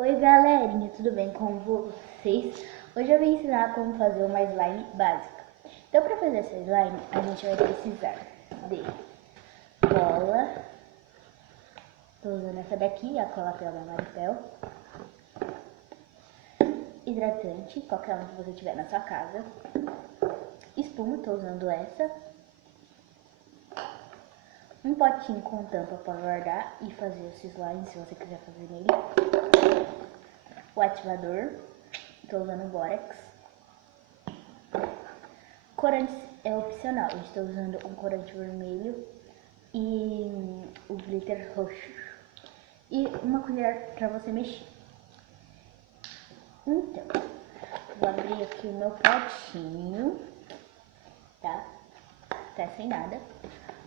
Oi galerinha, tudo bem com vocês? Hoje eu vou ensinar como fazer uma slime básica. Então para fazer essa slime a gente vai precisar de cola. Estou usando essa daqui, a cola pela Maripel. Hidratante, qualquer um que você tiver na sua casa. Espuma, estou usando essa. Um potinho com tampa para guardar e fazer esse slime se você quiser fazer nele. O ativador, estou usando o Borax. Corante é opcional, eu estou usando um corante vermelho e o glitter roxo. E uma colher para você mexer. Então, vou abrir aqui o meu potinho, tá? Tá sem nada.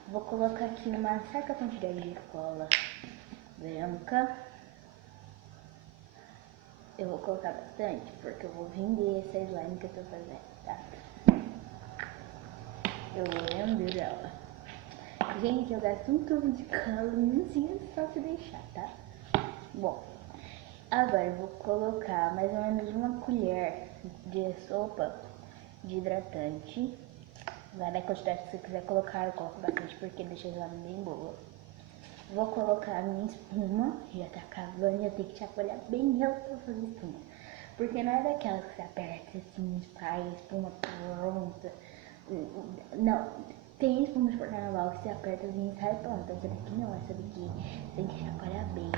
Vou colocar aqui uma certa quantidade de cola branca. Eu vou colocar bastante, porque eu vou vender essa slime que eu tô fazendo, tá? Eu vou vender ela. Gente, eu gasto um tubo de cola, não só se deixar, tá? Bom, agora eu vou colocar mais ou menos uma colher de sopa de hidratante. Vai da quantidade que você quiser colocar, eu coloco bastante porque deixa a slime bem boa. Vou colocar a minha espuma, já tá acabando, eu tenho que chacoalhar bem ela pra fazer espuma. Porque não é daquela que você aperta assim, sai a espuma pronta. Não, tem espuma de carnaval que você aperta assim e sai pronta. Essa daqui não, essa daqui tem que chacoalhar bem.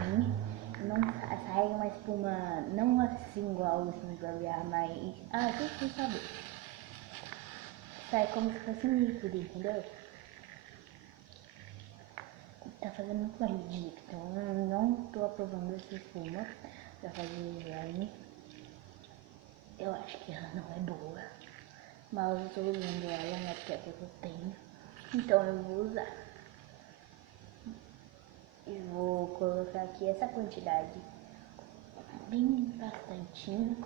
Não sai uma espuma, não assim igual o espuma de barbear, mas... vocês sabem. Sai como se fosse um líquido, entendeu? Tá fazendo muito barulho de líquido, então eu não tô aprovando essa espuma pra fazer slime. Eu acho que ela não é boa, mas eu tô usando ela, né, porque é que eu tenho. Então eu vou usar. E vou colocar aqui essa quantidade bem bastantinho,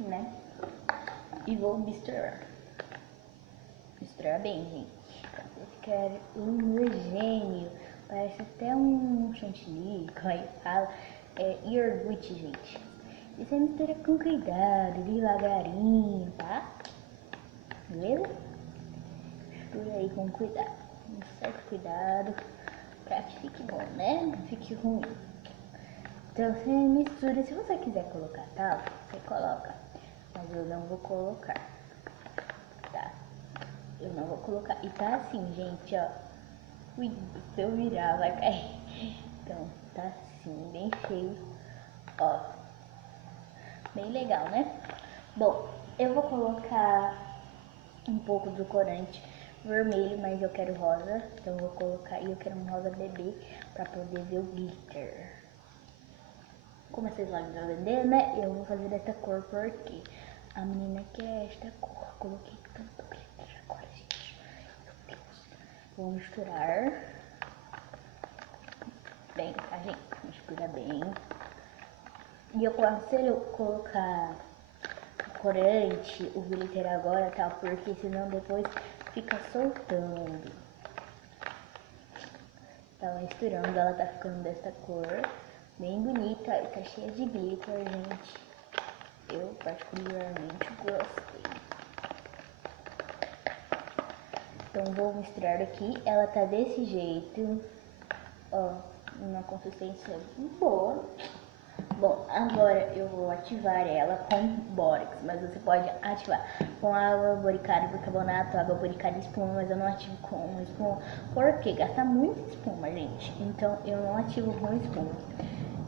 né? E vou misturar. Misturar bem, gente. Vocês querem homogêneo. Parece até um chantilly, como aí fala. É iogurte, gente. E você mistura com cuidado, devagarinho, tá? Beleza? Mistura aí com cuidado. Um certo cuidado pra que fique bom, né? Não fique ruim. Então você mistura. Se você quiser colocar tal, você coloca. Mas eu não vou colocar. Tá? Eu não vou colocar. E tá assim, gente, ó. Ui, se eu virar vai cair. Então tá assim, bem cheio. Ó. Bem legal, né? Bom, eu vou colocar um pouco do corante vermelho, mas eu quero rosa. Então eu vou colocar, e eu quero um rosa bebê pra poder ver o glitter. Como vocês vão vender, né? Eu vou fazer dessa cor porque a menina quer esta cor. Coloquei tanto glitter agora, gente. Meu Deus. Vou misturar bem, tá, gente? Mistura bem. E eu aconselho colocar o corante, o glitter agora, tal, porque senão depois fica soltando. Tá misturando, ela tá ficando dessa cor, bem bonita e tá cheia de glitter, gente. Eu particularmente gostei. Então vou misturar aqui, ela tá desse jeito, ó, uma consistência boa. Bom, agora eu vou ativar ela com Borax, mas você pode ativar com água boricada, bicarbonato, água boricada e espuma, mas eu não ativo com espuma, porque gasta muita espuma, gente, então eu não ativo com espuma.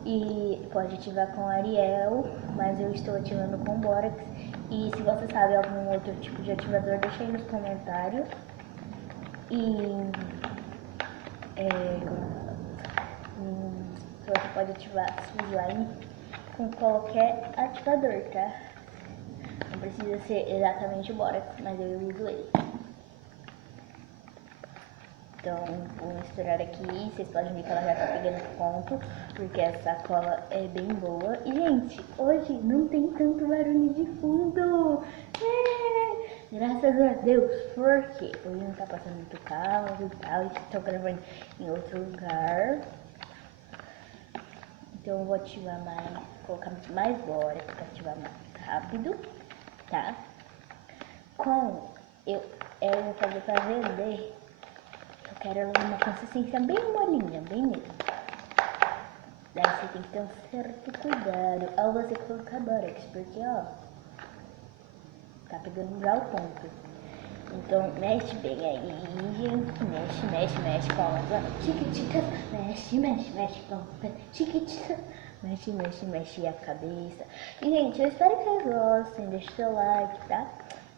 E pode ativar com Ariel, mas eu estou ativando com Borax. E se você sabe algum outro tipo de ativador, deixa aí nos comentários. E você pode ativar sua slime com qualquer ativador, tá? Não precisa ser exatamente o Borax, mas eu uso ele. Então vou misturar aqui, vocês podem ver que ela já tá pegando ponto, porque essa cola é bem boa. E gente, hoje não tem tanto barulho de fundo. Graças a Deus, porque hoje não tá passando muito carro e tal, estou gravando em outro lugar. Então eu vou ativar mais, colocar mais bora para ativar mais rápido, tá? Eu vou fazer para vender. Eu quero ela numa consistência bem molinha, bem mesmo. Daí você tem que ter um certo cuidado ao você colocar borax, porque ó, tá pegando já o ponto. Então mexe bem aí, gente, mexe com as tiquiticas, mexe com tiquiticas, mexe a cabeça. E gente, eu espero que vocês gostem, deixe seu like, tá?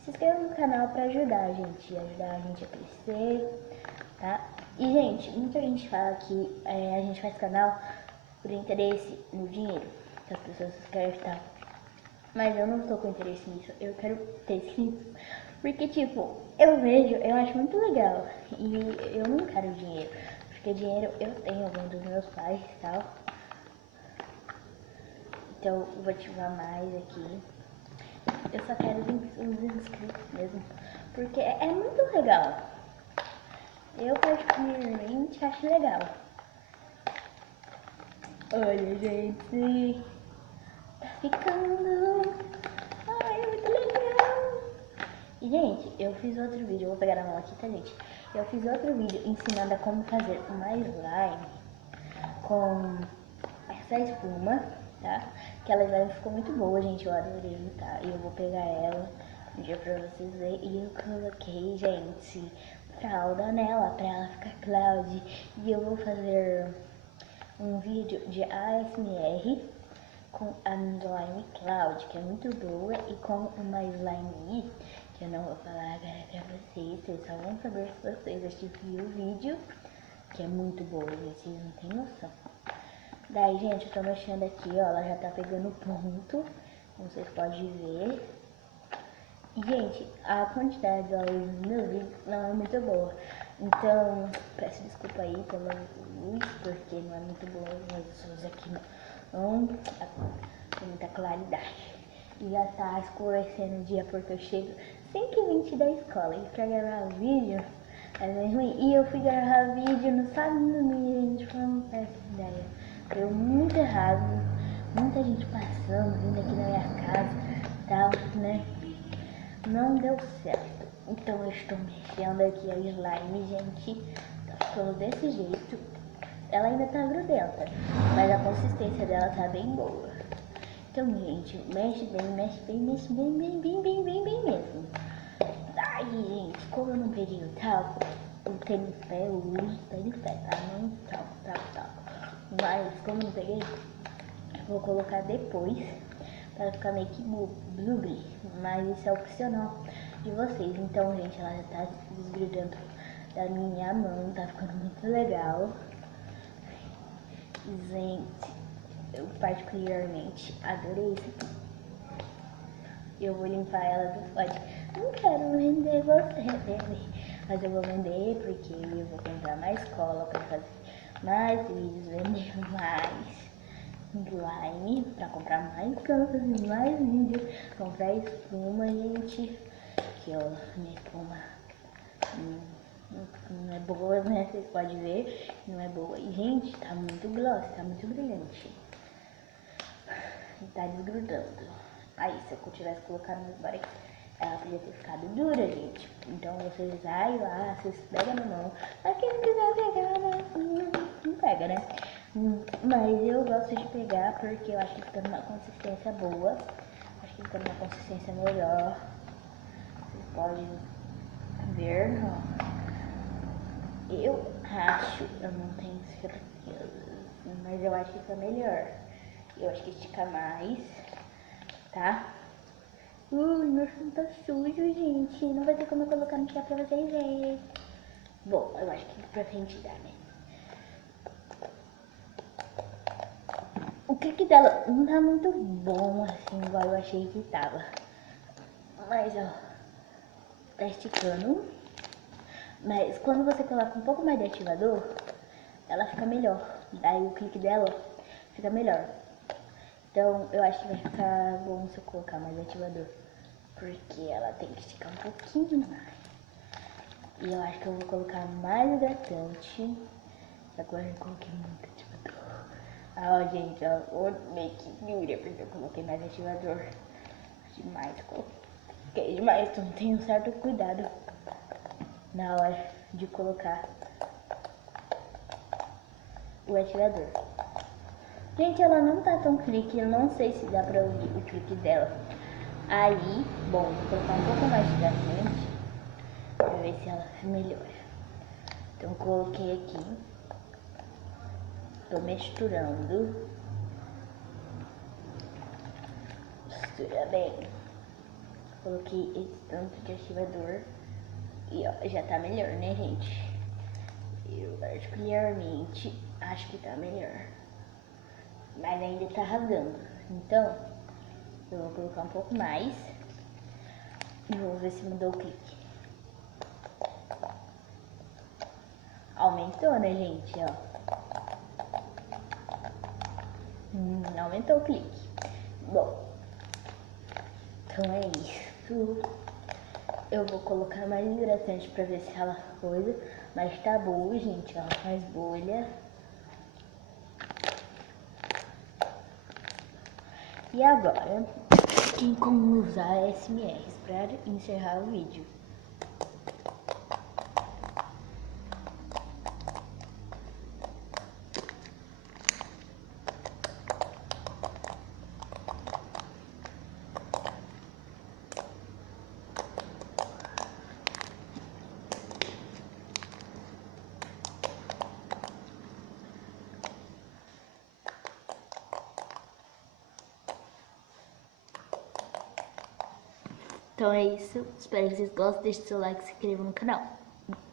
Se inscreva no canal pra ajudar a gente a crescer, tá? E gente, muita gente fala que a gente faz canal por interesse no dinheiro, que as pessoas querem estar. Mas eu não tô com interesse nisso, eu quero ter inscritos. Porque tipo, eu acho muito legal. E eu não quero dinheiro. Porque dinheiro eu tenho algum dos meus pais e tal. Então eu vou ativar mais aqui. Eu só quero os inscritos mesmo. Porque é muito legal. Eu particularmente acho legal. Olha, gente. Tá ficando. Ai, é muito legal. E, gente, eu fiz outro vídeo. Eu vou pegar na mão aqui, tá, gente? Eu fiz outro vídeo ensinando a como fazer uma slime com essa espuma, tá? Aquela slime ficou muito boa, gente. Eu adorei, tá? E eu vou pegar ela um dia pra vocês verem. E eu coloquei, gente, fralda nela pra ela ficar cloud. E eu vou fazer um vídeo de ASMR com a slime cloud, que é muito boa, e com uma slime que eu não vou falar agora pra vocês só vão saber se vocês assistirem o vídeo, que é muito boa, vocês não tem noção. Daí, gente, eu tô mexendo aqui, ó, ela já tá pegando ponto, como vocês podem ver. E, gente, a quantidade de óleo no meu vídeo não é muito boa, então peço desculpa aí pela luz, porque não é muito boa, as luzes aqui não tem muita claridade. E já tá escurecendo o dia porque eu chego 5h20 da escola e pra gravar vídeo é bem ruim. E eu fui gravar vídeo no sábado e domingo, gente, foi uma péssima ideia. Deu muito errado, muita gente passando, vindo aqui na minha casa e tal, né? Não deu certo. Então eu estou mexendo aqui a slime, gente. Tá ficando desse jeito. Ela ainda tá grudenta, mas a consistência dela tá bem boa. Então, gente, mexe bem mesmo. Aí, gente, como eu não peguei o talco, o tênis pé, eu uso tênis pé, tá? Não talco. Mas, como eu não peguei, eu vou colocar depois, para ficar meio que blubber. Mas isso é opcional de vocês. Então, gente, ela já tá desgrudando da minha mão, tá ficando muito legal. Gente, eu particularmente adorei isso aqui. Eu vou limpar ela do pote. Não quero vender você, bebê. Mas eu vou vender porque eu vou comprar mais cola pra fazer mais vídeos, vender mais slime, pra comprar mais cantas e mais vídeos. Comprar espuma, gente. Que ó, minha espuma não é boa, né? Vocês podem ver, não é boa. E, gente, tá muito gloss, tá muito brilhante. Tá desgrudando. Aí, se eu tivesse colocado no borax, ela podia ter ficado dura, gente. Então, vocês vai lá, vocês pegam na mão. Mas quem não quiser pegar, né? Não pega, né? Mas eu gosto de pegar porque eu acho que fica numa consistência boa. Acho que fica numa consistência melhor. Vocês podem ver, ó. Eu acho, eu não tenho certeza, mas eu acho que fica melhor. Eu acho que estica mais, tá? Meu chão tá sujo, gente. Não vai ter como eu colocar no chá pra vocês verem. Bom, eu acho que pra frente dá, né? O clique dela não tá muito bom, assim, igual eu achei que tava. Mas, ó, tá esticando. Mas quando você coloca um pouco mais de ativador, ela fica melhor. Daí o clique dela fica melhor. Então eu acho que vai ficar bom se eu colocar mais ativador. Porque ela tem que esticar um pouquinho mais. E eu acho que eu vou colocar mais hidratante. Agora eu coloquei muito ativador. Ah, gente, ó, o make dura, porque eu coloquei mais ativador. Demais, coloquei demais, então tenho um certo cuidado na hora de colocar o ativador. Gente, ela não tá tão clique, eu não sei se dá pra ouvir o clique dela. Aí, bom, vou colocar um pouco mais da frente pra ver se ela melhora. Então coloquei aqui, tô misturando. Mistura bem. Coloquei esse tanto de ativador e ó, já tá melhor, né, gente? Eu particularmente acho que tá melhor, mas ainda tá rasgando. Então eu vou colocar um pouco mais e vou ver se mudou o clique. Aumentou, né, gente? Ó. Aumentou o clique. Bom, então é isso. Eu vou colocar mais hidratante pra ver se ela coisa. Mas tá boa, gente. Ela faz bolha. E agora, tem como usar SMRs para encerrar o vídeo. Então é isso, espero que vocês gostem, deixe seu like e se inscrevam no canal.